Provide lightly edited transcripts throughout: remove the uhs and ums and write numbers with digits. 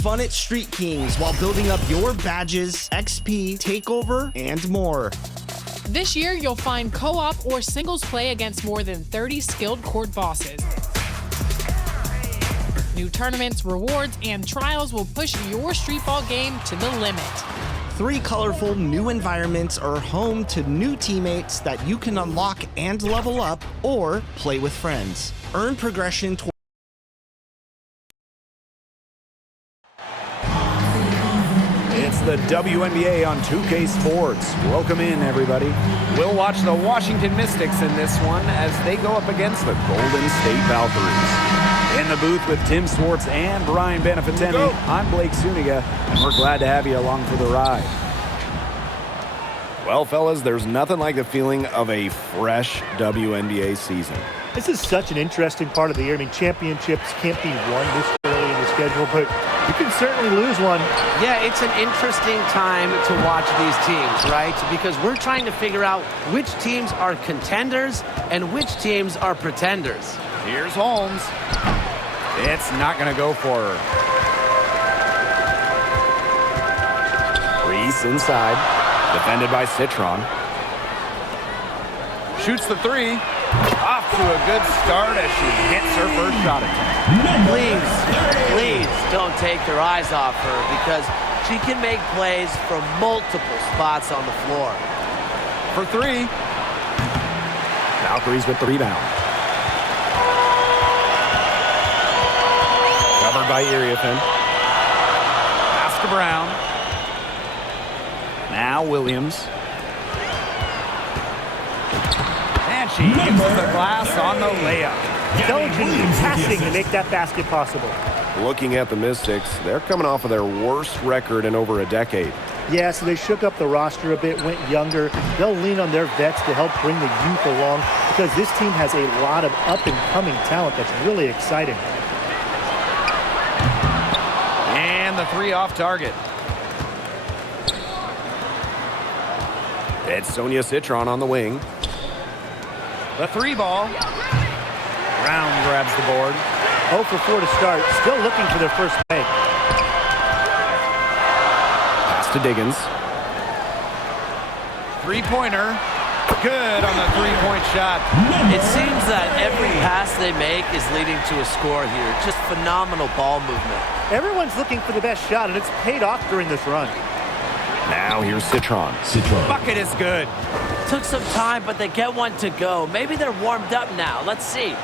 fun at Street Kings while building up your badges, XP, takeover, and more. This year, you'll find co-op or singles play against more than 30 skilled court bosses. New tournaments, rewards, and trials will push your street ball game to the limit. 3 colorful new environments are home to new teammates that you can unlock and level up or play with friends. Earn progression towards It's the WNBA on 2K Sports. Welcome in, everybody. We'll watch the Washington Mythics in this one as they go up against the Golden State Valkyries. In the booth with Tim Swartz and Brian Beneficenti, I'm Blake Suniga, and we're glad to have you along for the ride. Well, fellas, there's nothing like the feeling of a fresh WNBA season. This is such an interesting part of the year. I mean, championships can't be won this early in the schedule, but you can certainly lose one. Yeah, it's an interesting time to watch these teams, right? Because we're trying to figure out which teams are contenders and which teams are pretenders. Here's Holmes. It's not going to go for her. Reese inside. Defended by Citron. Shoots the 3. Off to a good start as she hits her first shot attempt. Please don't take your eyes off her because she can make plays from multiple spots on the floor. For 3. Valkyries with the rebound. Covered by Iriafin. Pass to Brown. Now Williams. And she uses the glass on the layup. Intelligent passing to make that basket possible. Looking at the Mythics, they're coming off of their worst record in over a decade. Yeah, so they shook up the roster a bit, went younger. They'll lean on their vets to help bring the youth along because this team has a lot of up-and-coming talent that's really exciting. And the 3 off target. It's Sonia Citron on the wing. The 3 ball. Brown grabs the board. 0 for 4 to start. Still looking for their first make. Pass to Diggins. 3-pointer. Good on the 3-point shot. It seems that every pass they make is leading to a score here. Just phenomenal ball movement. Everyone's looking for the best shot, and it's paid off during this run. Now here's Citron. Bucket is good. Took some time, but they get one to go. Maybe they're warmed up now. Let's see.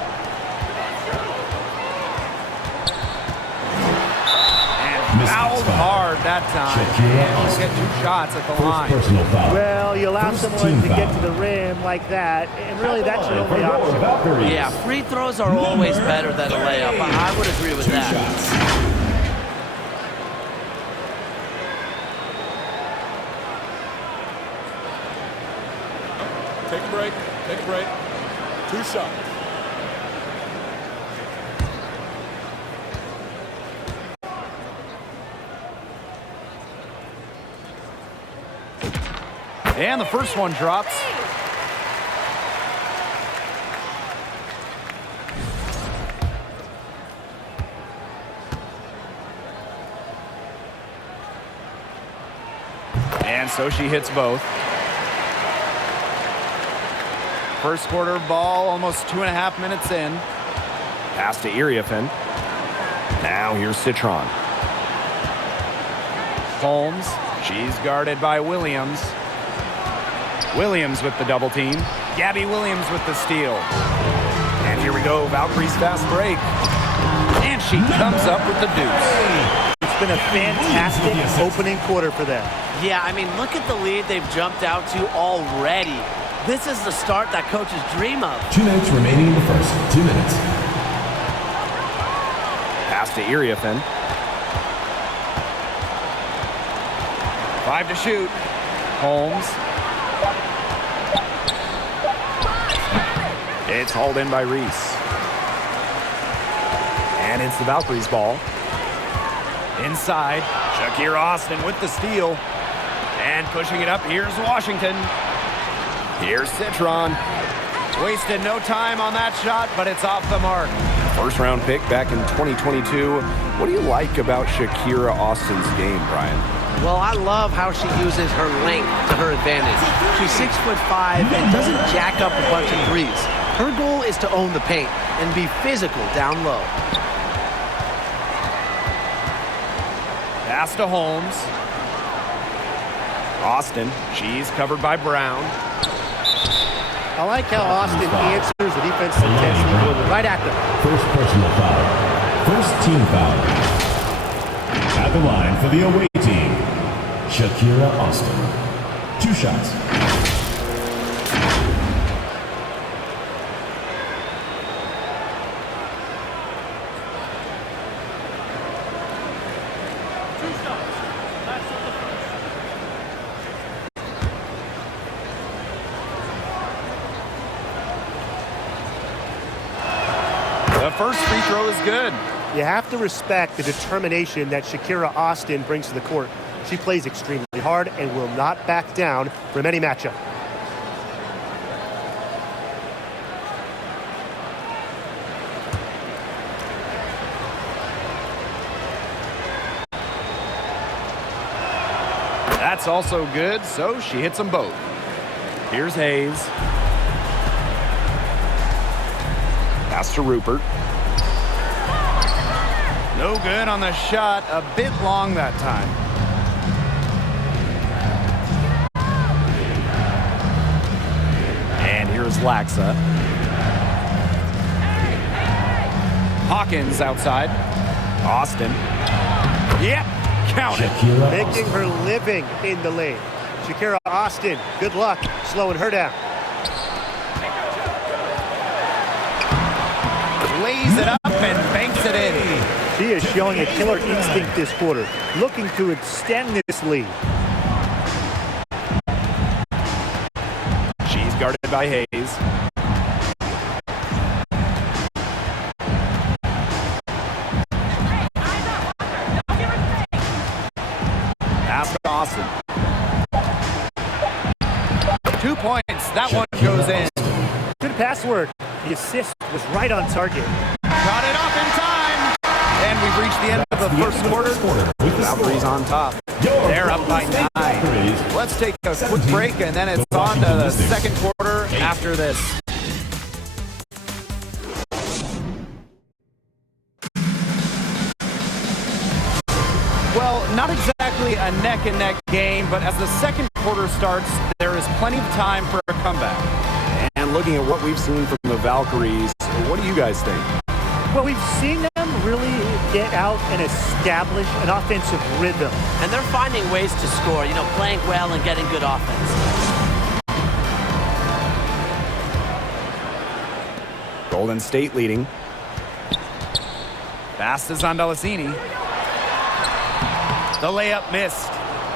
And fouled hard that time. And he'll get 2 shots at the line. Well, you allow someone to get to the rim like that, and really that's your only option. Yeah, free throws are always better than a layup. I would agree with that. Take a break. Take a break. 2 shots. And the first one drops. And so she hits both. First quarter ball, almost 2.5 minutes in. Pass to Iriafin. Now here's Citron. Holmes, she's guarded by Williams. Williams with the double team. Gabby Williams with the steal. And here we go, Valkyries fast break. And she comes up with the deuce. It's been a fantastic opening quarter for them. Yeah, I mean, look at the lead they've jumped out to already. This is the start that coaches dream of. 2 minutes remaining in the first. 2 minutes. Pass to Iriafin. 5 to shoot. Holmes. It's hauled in by Reese. And it's the Valkyries ball. Inside. Shakir Austin with the steal. And pushing it up, here's Washington. Here's Citron. Wasted no time on that shot, but it's off the mark. First-round pick back in 2022. What do you like about Shakira Austin's game, Brian? Well, I love how she uses her length to her advantage. She's 6'5" and doesn't jack up a bunch of threes. Her goal is to own the paint and be physical down low. Pass to Holmes. Austin, she's covered by Brown. I like how Austin answers the defensive intensity going right at them. First personal foul. First team foul. At the line for the away team, Shakira Austin. 2 shots. The first free throw is good. You have to respect the determination that Shakira Austin brings to the court. She plays extremely hard and will not back down from any matchup. That's also good, so she hits them both. Here's Hayes. Pass to Rupert. No good on the shot. A bit long that time. And here's Laxa. Hawkins outside. Austin. Yep, count it. Shakira Making Austin. her living in the lane. Shakira Austin, good luck slowing her down. Lays it up and banks it in. She is showing a killer instinct this quarter, looking to extend this lead. She's guarded by Hayes. Pass to Austin. 2 points. That one goes in. Good pass work. The assist was right on target. Got it off in time. And we've reached the end of the first quarter. Valkyries on top. They're up by 9. Let's take a quick break, and then it's on to the second quarter after this. Well, not exactly a neck-and-neck game, but as the second quarter starts, there is plenty of time for a comeback. And looking at what we've seen from the Valkyries, what do you guys think? Well, we've seen them really get out and establish an offensive rhythm. And they're finding ways to score, playing well and getting good offense. Golden State leading. Pass is on Delasini. The layup missed.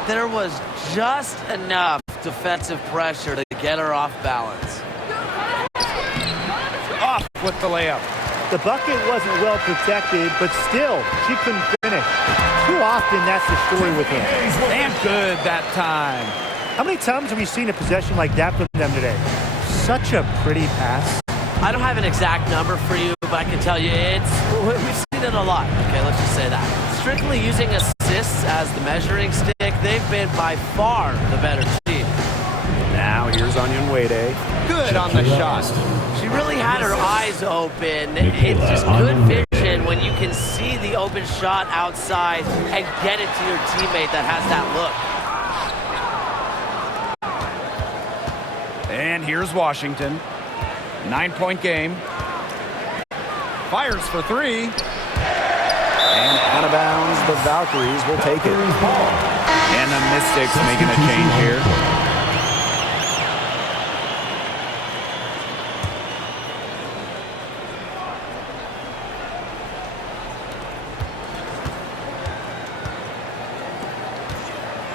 There was just enough defensive pressure to get her off balance. Off with the layup. The bucket wasn't well protected, but still, she couldn't finish. Too often, that's the story with her. And good that time. How many times have we seen a possession like that from them today? Such a pretty pass. I don't have an exact number for you, but I can tell you we've seen it a lot. Okay, let's just say that. Strictly using assists as the measuring stick, they've been by far the better team. Now here's Onion Wade. Good on the shot. She really had her eyes open. It's just good vision when you can see the open shot outside and get it to your teammate that has that look. And here's Washington. 9-point game. Fires for 3. And out of bounds, the Valkyries will take it. And the Mythics making a change here.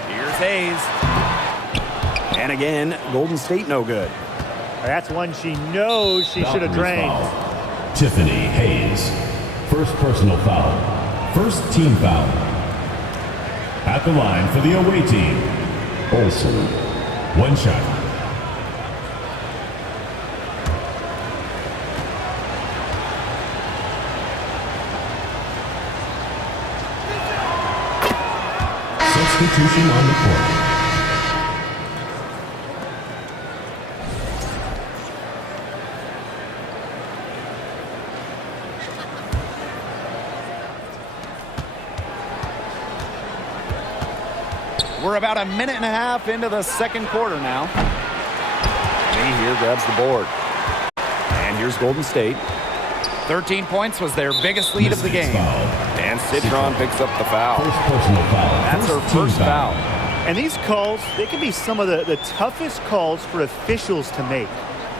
Here's Hayes. And again, Golden State no good. That's one she knows she should have drained. Tiffany Hayes. First personal foul. First team foul. At the line for the away team, Olsen. 1 shot. Substitution on the court. We're about a minute and a half into the second quarter now. Lee here grabs the board. And here's Golden State. 13 points was their biggest lead of the game. And Citron picks up the foul. First personal foul. That's her first foul. And these calls, they can be some of the toughest calls for officials to make.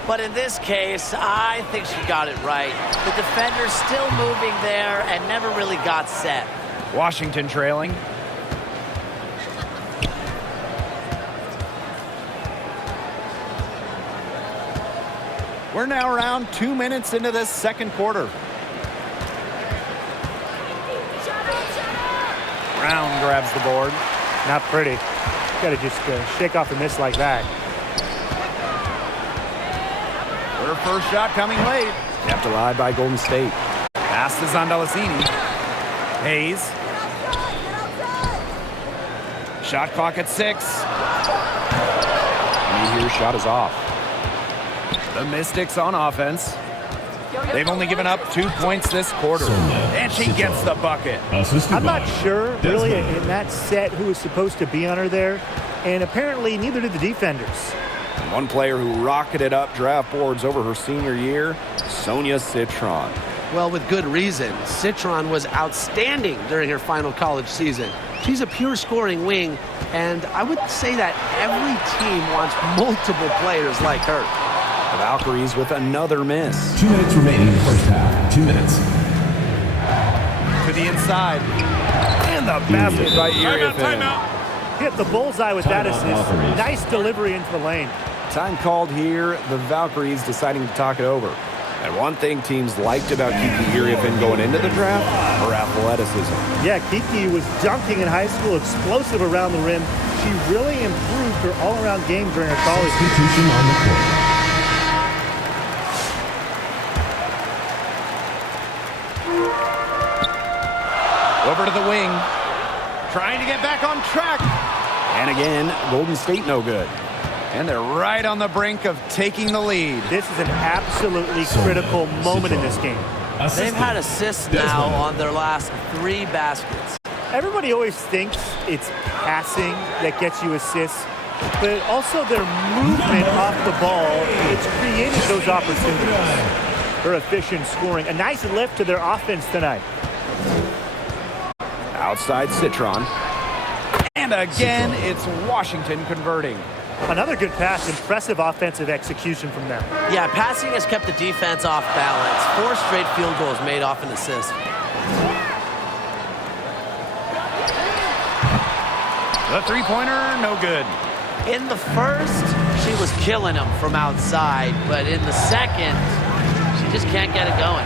But in this case, I think she got it right. The defender's still moving there and never really got set. Washington trailing. We're now around 2 minutes into this second quarter. Brown grabs the board. Not pretty. Got to just shake off a miss like that. Her first shot coming late. Kept alive by Golden State. Pass is on Delasini. Hayes. Shot clock at 6. And here, shot is off. The Mystics on offense. They've only given up 2 points this quarter. And she gets the bucket. I'm not sure, really, in that set who was supposed to be on her there. And apparently, neither did the defenders. One player who rocketed up draft boards over her senior year, Sonia Citron. Well, with good reason. Citron was outstanding during her final college season. She's a pure scoring wing, and I would say that every team wants multiple players like her. The Valkyries with another miss. 2 minutes remaining in the first half. 2 minutes. To the inside. And the basket by Iriafin. Hit the bullseye with that assist. Valkyries. Nice delivery into the lane. Time called here. The Valkyries deciding to talk it over. And one thing teams liked about Kiki Iriafin going into the draft, her athleticism. Yeah, Kiki was dunking in high school, explosive around the rim. She really improved her all-around game during her college. Substitution on the court. Over to the wing. Trying to get back on track. And again, Golden State no good. And they're right on the brink of taking the lead. This is an absolutely critical moment in this game. They've had assists now on their last 3 baskets. Everybody always thinks it's passing that gets you assists, but also their movement off the ball, it's creating those opportunities. Her efficient scoring, a nice lift to their offense tonight. Outside Citron. And again, it's Washington converting. Another good pass, impressive offensive execution from them. Yeah, passing has kept the defense off balance. 4 straight field goals made off an assist. The three-pointer, no good. In the first, she was killing them from outside, but in the second, she just can't get it going.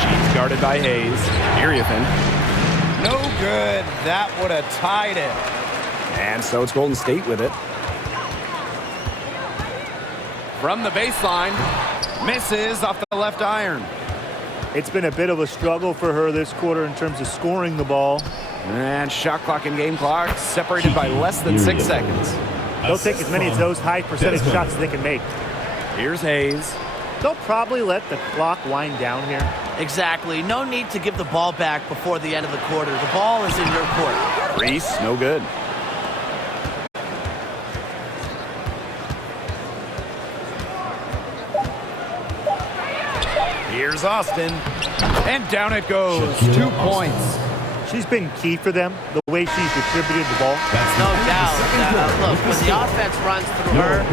She's guarded by Hayes. Iriafin. No good. That would have tied it. And so it's Golden State with it. From the baseline, misses off the left iron. It's been a bit of a struggle for her this quarter in terms of scoring the ball. And shot clock and game clock separated by less than 6 seconds. They'll take as many of those high percentage shots as they can make. Here's Hayes. They'll probably let the clock wind down here. Exactly. No need to give the ball back before the end of the quarter. The ball is in your court. Reese, no good. Here's Austin. And down it goes. 2 points. She's been key for them, the way she's distributed the ball. No doubt. Look, when the offense runs through her,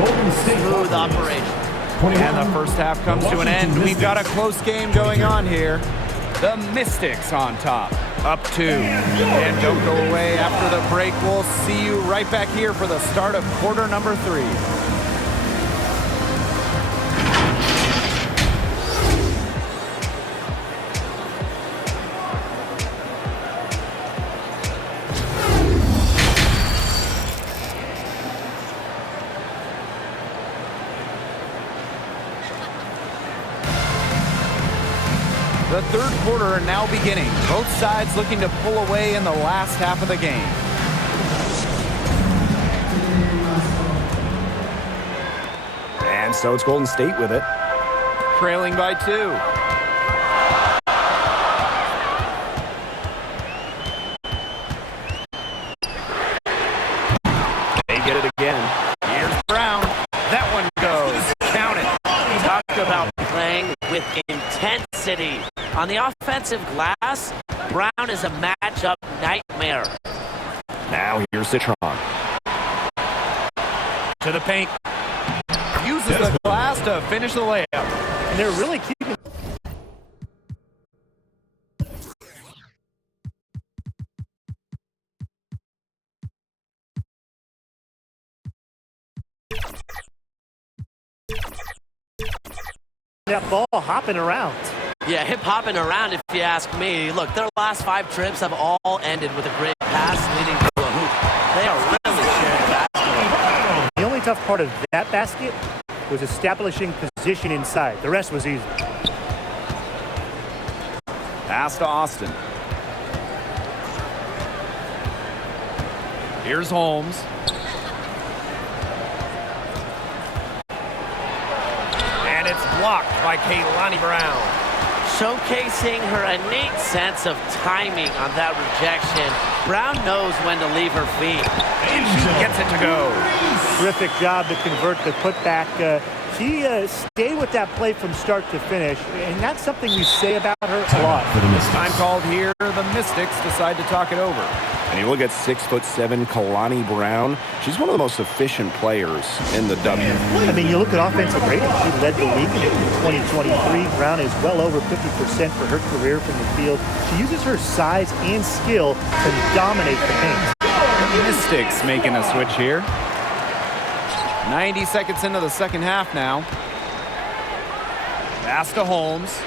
smooth operation. And the first half comes to an end. We've got a close game going on here. The Mystics on top, up 2. And don't go away after the break. We'll see you right back here for the start of quarter number 3. The The third quarter now beginning. Both sides looking to pull away in the last half of the game. And so it's Golden State with it. Trailing by 2. They get it again. Here's Brown. That one goes. Count it. Talk about playing with intensity. On the offensive glass, Brown is a matchup nightmare. Now here's Citron. To the paint. Uses the glass to finish the layup. And they're really keeping... that ball hopping around. Yeah, hip hopping around if you ask me. Look, their last 5 trips have all ended with a great pass leading to a hoop. They are really sharing basketball. The only tough part of that basket was establishing position inside. The rest was easy. Pass to Austin. Here's Holmes. And it's blocked by Kaylani Brown. Showcasing her innate sense of timing on that rejection. Brown knows when to leave her feet. And she gets it to go. Terrific job to convert the putback. She stayed with that play from start to finish, and that's something we say about her a lot. Time called here. The Mystics decide to talk it over. And you look at 6'7" Kalani Brown. She's one of the most efficient players in the W. I mean, you look at offensive rating. She led the league in 2023. Brown is well over 50% for her career from the field. She uses her size and skill to dominate the paint. Mystics making a switch here. 90 seconds into the second half now. Pass to Holmes.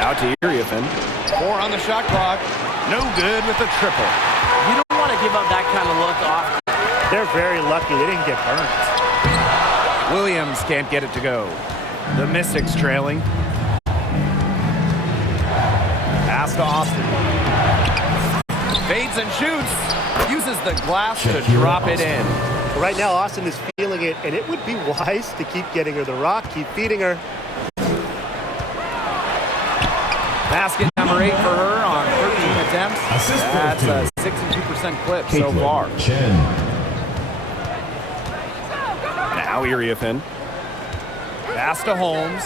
Out to Iriafin. 4 on the shot clock. No good with the triple. You don't want to give up that kind of look off. They're very lucky they didn't get burned. Williams can't get it to go. The Mystics trailing. Pass to Austin. Fades and shoots. Uses the glass to drop it in. Right now, Austin is feeling it, and it would be wise to keep getting her the rock, keep feeding her. Basket number 8 for her on 13 attempts. That's a 62% clip so far. Now Iriafin. Pass to Holmes.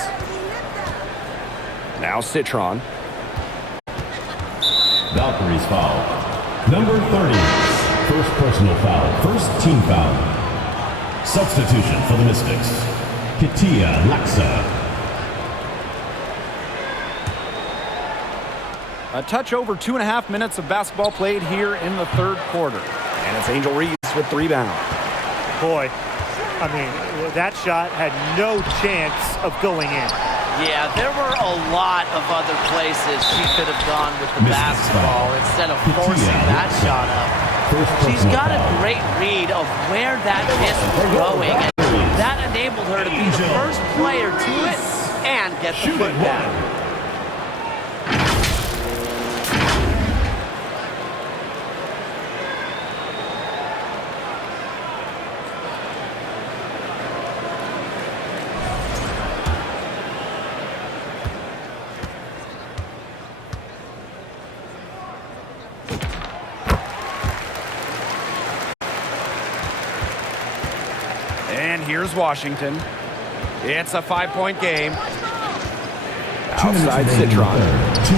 Now Citron. Valkyries foul. Number 30. First personal foul. First team foul. Substitution for the Mystics. Katia Laksa. A touch over 2.5 minutes of basketball played here in the third quarter. And it's Angel Reese with the rebound. Boy, I mean, that shot had no chance of going in. Yeah, there were a lot of other places she could have gone with the basketball instead of forcing that shot up. She's got a great read of where that miss was going, and that enabled her to be the first player to it and get the putback. And here's Washington. It's a 5-point game. Outside Citron.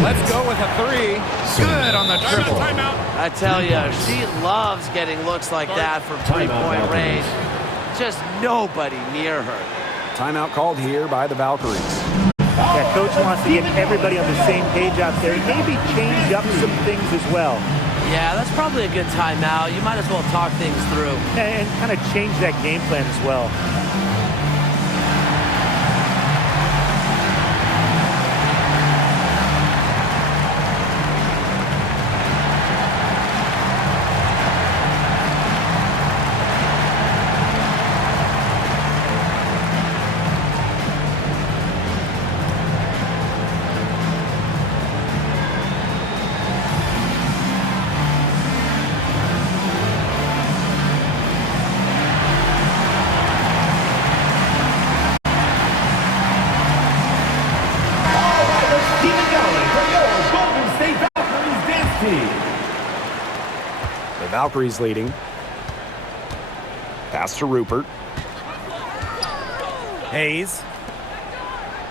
Let's go with a 3. Good on the triple. I tell you, she loves getting looks like that from 3-point range. Just nobody near her. Timeout called here by the Valkyries. Yeah, coach wants to get everybody on the same page out there. Maybe change up some things as well. Yeah, that's probably a good timeout. You might as well talk things through. And kind of change that game plan as well. The Valkyries leading. Pass to Rupert. Hayes.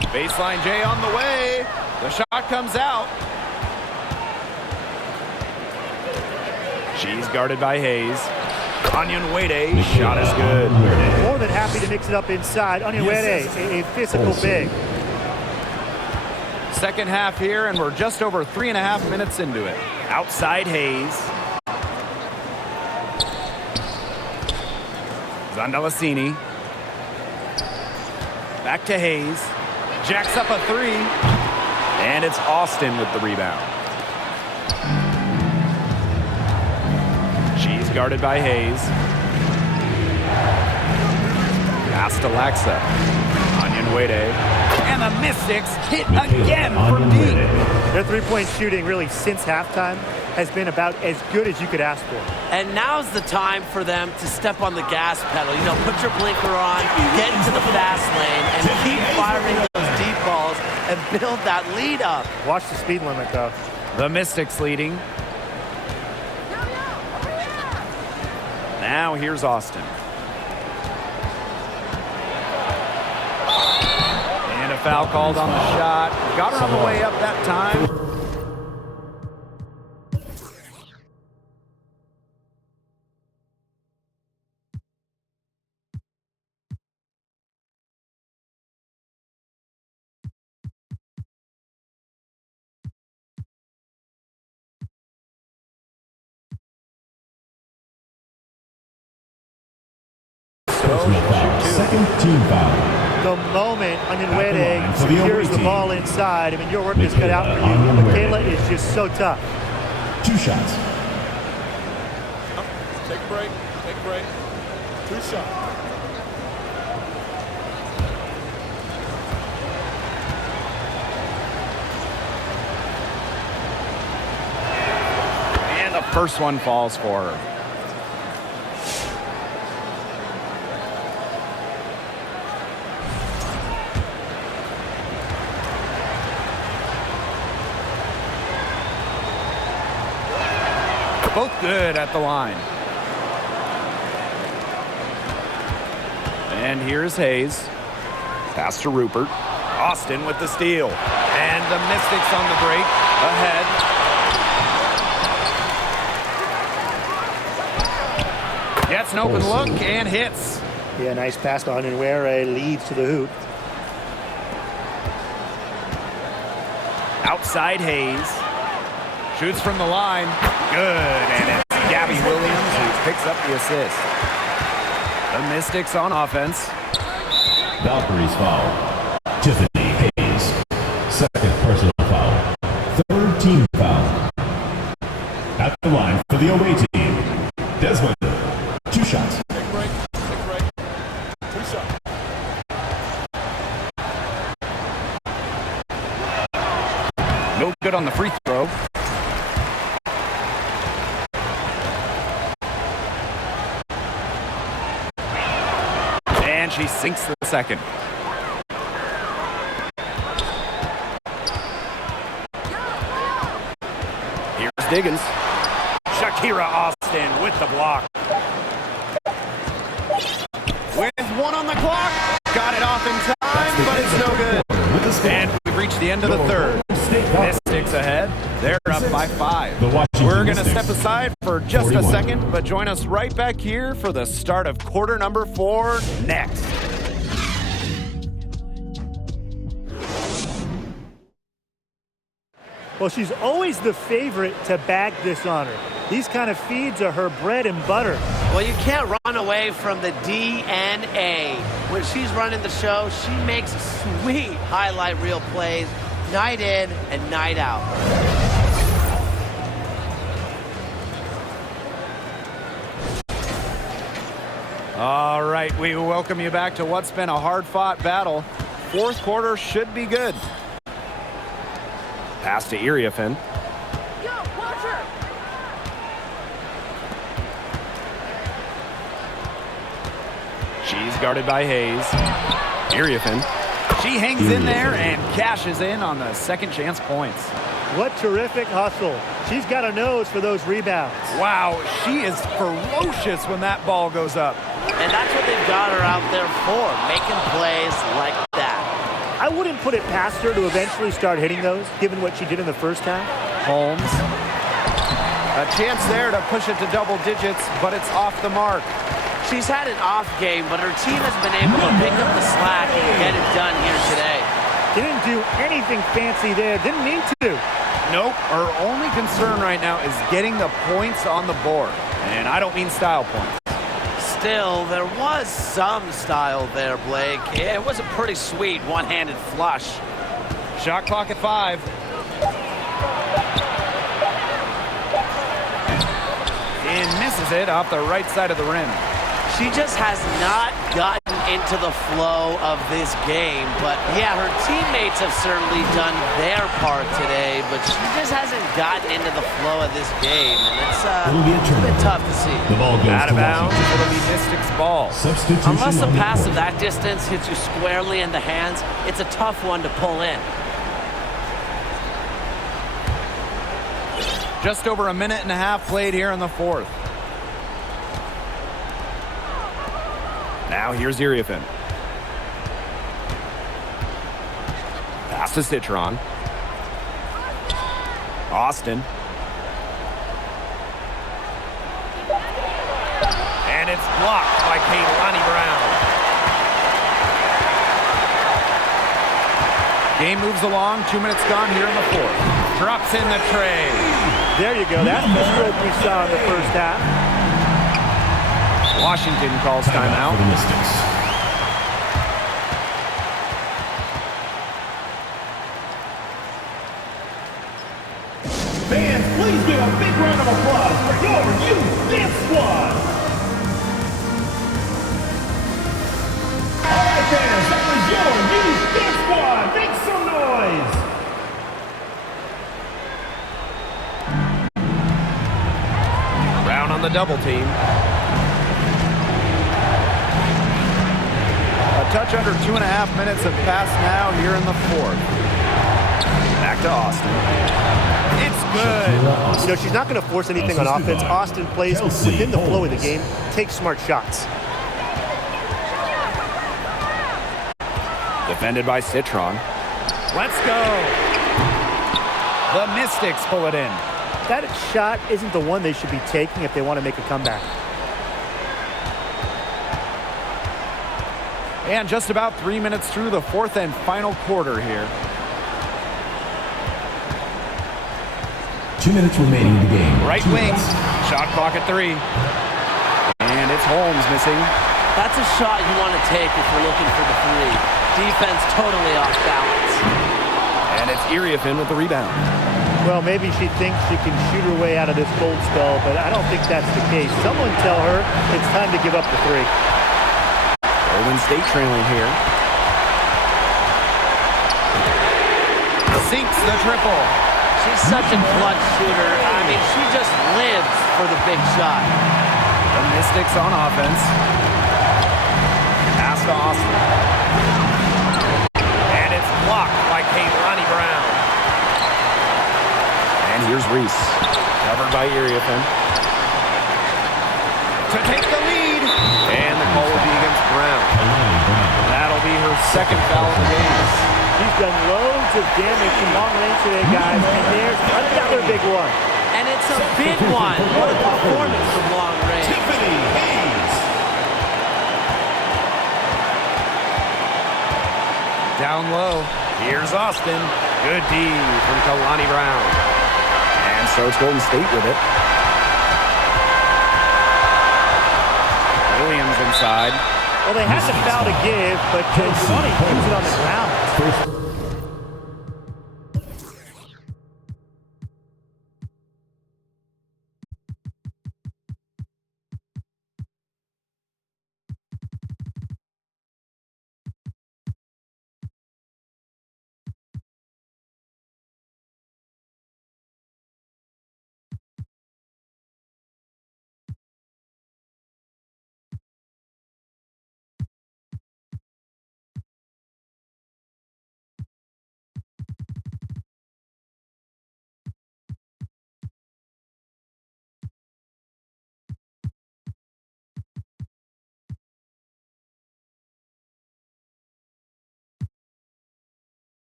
Baseline J on the way. The shot comes out. She's guarded by Hayes. Onyenwede, shot is good. More than happy to mix it up inside. Onyenwede, a physical big. Second half here, and we're just over 3.5 minutes into it. Outside Hayes. Zandalasini. Back to Hayes. Jacks up a three. And it's Austin with the rebound. She's guarded by Hayes. Pass to Laxa. Onyenwede. And the Mythics hit again from deep. Their three-point shooting really since halftime has been about as good as you could ask for. And now's the time for them to step on the gas pedal. You know, put your blinker on, get into the fast lane, and keep firing those deep balls and build that lead up. Watch the speed limit, though. The Mythics leading. Now here's Austin. And a foul called on the shot. Got her on the way up that time. Second team foul. The moment Onyenwede secures the ball inside, I mean, your work is cut out for you. Michaela is just so tough. 2 shots. Take a break. Take a break. 2 shots. And the first one falls for her. Both good at the line. And here's Hayes. Pass to Rupert. Austin with the steal. And the Mythics on the break. Ahead. Gets an open look and hits. Yeah, nice pass by Onyenwede, leads to the hoop. Outside Hayes. Shoots from the line. Good. And it's Gabby Williams who picks up the assist. The Mythics on offense. Valkyries foul. Tiffany Hayes. Second personal foul. Third team foul. At the line for the away team. Desmond. 2 shots. Take a break. Take a break. 2 shots. No good on the free throw. And she sinks the second. Here's Diggins. Shakira Austin with the block. With 1 on the clock. Got it off in time, but it's no good. And we've reached the end of the third. Mythics ahead. They're up by 5. We're going to step aside for just a second, but join us right back here for the start of quarter number 4 next. Well, she's always the favorite to bag this honor. These kind of feeds are her bread and butter. Well, you can't run away from the DNA. When she's running the show, she makes sweet highlight reel plays night in and night out. All right, we welcome you back to what's been a hard-fought battle. Fourth quarter should be good. Pass to Iriafen. She's guarded by Hayes. Iriafen. She hangs in there and cashes in on the second chance points. What terrific hustle. She's got a nose for those rebounds. Wow, she is ferocious when that ball goes up. And that's what they've got her out there for, making plays like that. I wouldn't put it past her to eventually start hitting those, given what she did in the first half. Holmes. A chance there to push it to double digits, but it's off the mark. She's had an off game, but her team has been able to pick up the slack and get it done here today. Didn't do anything fancy there. Didn't need to. Nope. Her only concern right now is getting the points on the board. And I don't mean style points. Still, there was some style there, Blake. It was a pretty sweet one-handed flush. Shot clock at 5. And misses it off the right side of the rim. She just has not gotten into the flow of this game. But, yeah, her teammates have certainly done their part today, but she just hasn't gotten into the flow of this game. And it's a bit tough to see. The ball goes Out of to bounds. Washington. It'll be Mystics' ball. Substitution Unless a on the pass court. of that distance hits you squarely in the hands, it's a tough one to pull in. Just over a minute and a half played here in the fourth. Now here's Iriefin. Pass to Citron. Austin. And it's blocked by Kaylani Brown. Game moves along. 2 minutes gone here in the fourth. Drops in the tray. There you go. That's the stroke we saw in the first half. Washington calls timeout. For the Mystics. Fans, please give a big round of applause for your youth dance squad. All right, fans, that was your youth dance squad. Make some noise. Brown on the double team. A touch under 2.5 minutes have passed now here in the fourth. Back to Austin. It's good. You know, she's not going to force anything on offense. Austin plays within the flow of the game, takes smart shots. Defended by Citron. Let's go. The Mystics pull it in. That shot isn't the one they should be taking if they want to make a comeback. And just about 3 minutes through the fourth and final quarter here. 2 minutes remaining in the game. Right wing. Shot clock at 3. And it's Holmes missing. That's a shot you want to take if you're looking for the three. Defense totally off balance. And it's Iriefin with the rebound. Well, maybe she thinks she can shoot her way out of this cold spell, but I don't think that's the case. Someone tell her it's time to give up the three. Golden State trailing here. Sinks the triple. She's such a clutch shooter. I mean, she just lives for the big shot. The Mystics on offense. Pass to Austin. And it's blocked by Kaylani Brown. And here's Reese. Covered by Iriefin. To take the lead. And the call will be against Brown. That'll be her second foul of the game. She's done loads of damage from long range today, guys, and there's another big one. And it's a big one. What a performance from long range. Tiffany Hayes. Down low. Here's Austin. Good D from Kalani Brown. And so it's Golden State with it. Williams inside. Well, they had the foul to give, but Johnny puts it on the ground. First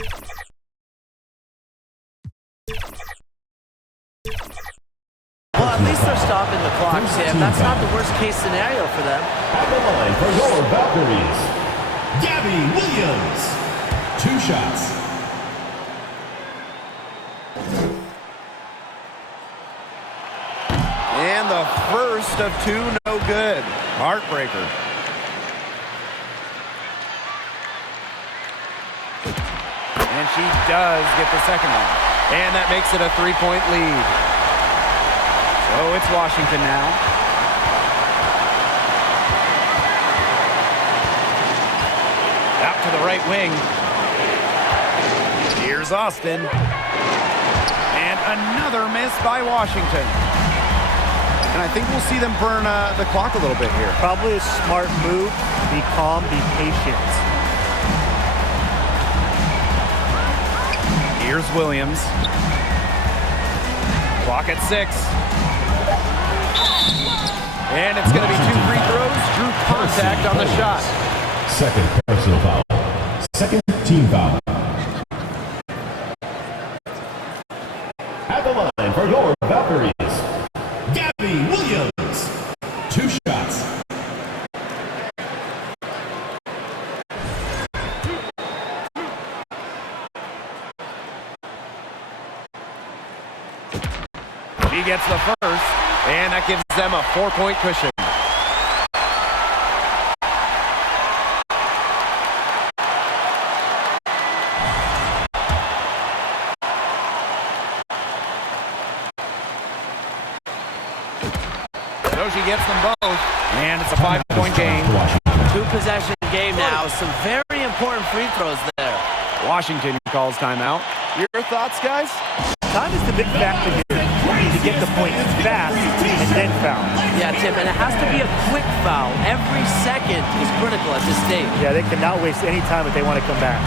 Well, at least they're stopping the clock, Tim. That's not the worst case scenario for them. At the line for your Valkyries, Gabby Williams. 2 shots. And the first of 2, no good. Heartbreaker. And she does get the second one. And that makes it a 3-point lead. So it's Washington now. Out to the right wing. Here's Austin. And another miss by Washington. And I think we'll see them burn the clock a little bit here. Probably a smart move. Be calm, be patient. Here's Williams. Clock at 6. And it's going to be 2 free throws. Drew contact on the shot. Second personal foul. Second team foul. At the line for your Valkyries, Gabby Williams. 2 shots. He gets the first, and that gives them a 4-point cushion. So she gets them both, and it's a 5-point game. 2-possession game now. Some very important free throws there. Washington calls timeout. Your thoughts, guys? Time is the big factor here. You need to get the point fast and then foul. Yeah, Tim, and it has to be a quick foul. Every second is critical at this stage. Yeah, they cannot waste any time if they want to come back.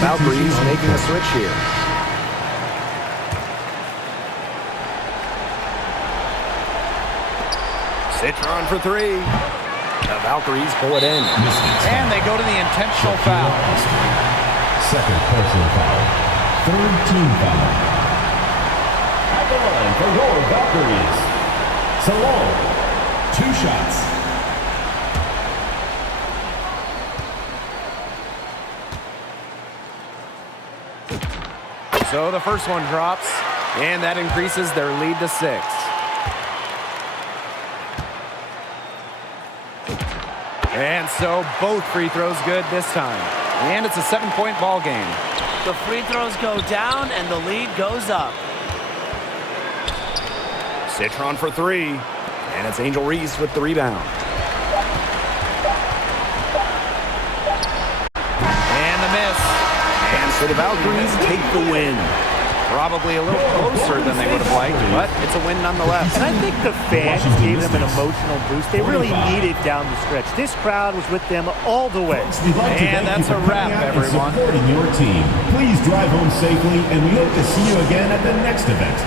Valkyries making a switch here. Citron for 3. The Valkyries pull it in. And they go to the intentional foul. Second personal foul. Third team foul. At the line for your Valkyries, Salome. 2 shots. So the first one drops, and that increases their lead to 6. And so both free throws good this time. And it's a 7-point ball game. The free throws go down, and the lead goes up. Citron for 3. And it's Angel Reese with the rebound. And the miss. And so the Valkyries take the win. Probably a little closer than they would have liked, but it's a win nonetheless. And I think the fans gave them an emotional boost. They really needed down the stretch. This crowd was with them all the way. And that's a wrap, everyone. Supporting your team. Please drive home safely, and we hope to see you again at the next event.